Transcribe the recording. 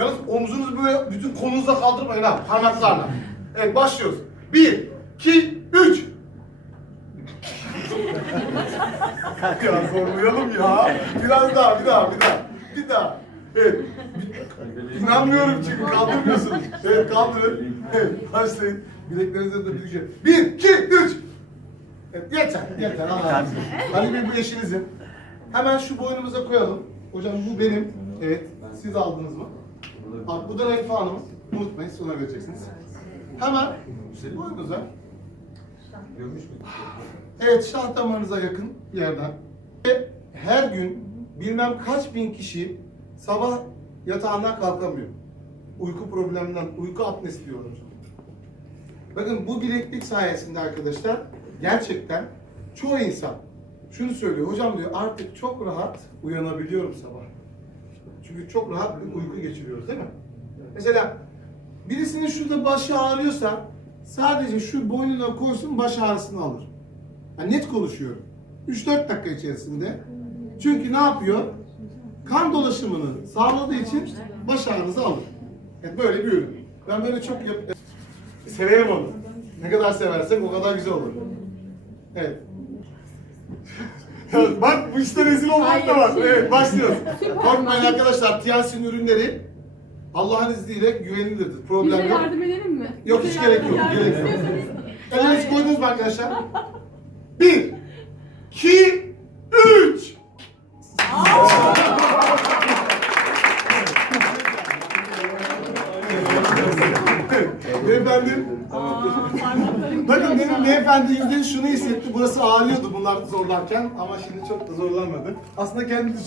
Yalnız omzunuzu böyle bütün kolunuza kaldırmayın ha. Parmaklarla. Evet başlıyoruz. Bir, iki, üç. ya zorlayalım ya. Biraz daha, bir daha, bir daha. Bir daha. Evet. İnanmıyorum çünkü kaldırmıyorsunuz. Evet kaldırın. Evet başlayın. Bileklerinizde de bir şey. Bir, iki, üç. Evet, yeter, yeter. Allah razı olsun. Ali Bey bu eşinizin. Hemen şu boynumuza koyalım. Hocam bu benim. Evet. Siz aldınız mı? Bak bu da Elif Hanım'ın. Unutmayın sonra vereceksiniz. Hemen boynunuza. Evet şah damarınıza yakın bir yerden. Ve her gün bilmem kaç bin kişi sabah yatağından kalkamıyor. Uyku probleminden, uyku apnesi diyorlar. Bakın bu bileklik sayesinde arkadaşlar gerçekten çoğu insan şunu söylüyor. Hocam diyor artık çok rahat uyanabiliyorum sabah. Çünkü çok rahat bir uyku geçiriyoruz değil mi? Mesela birisinin şurada başı ağrıyorsa sadece şu boynuna koysun baş ağrısını alır. Yani net konuşuyorum. 3-4 dakika içerisinde. Çünkü ne yapıyor? Kan dolaşımını sağladığı için baş ağrınızı alır. Yani böyle bir ürün. Ben böyle çok yap severim onu. Ne kadar seversek o kadar güzel olur. Evet. Ya Bak bu işte rezil olmak da var. Evet başlıyoruz. Korkmayın arkadaşlar. Tiansin ürünleri Allah'ın izniyle güvenilirdir. Bize Problem yok. yardım edelim mi? Yok Bize hiç gerek yok. yardım Gerek yok. istiyorsanız. Elinizi koydunuz mu arkadaşlar? Bir, Beyefendi. Bakın benim beyefendi yüz şunu hissetti. Burası ağrıyordu bunlar zorlarken ama şimdi çok da zorlanmadı. Aslında kendi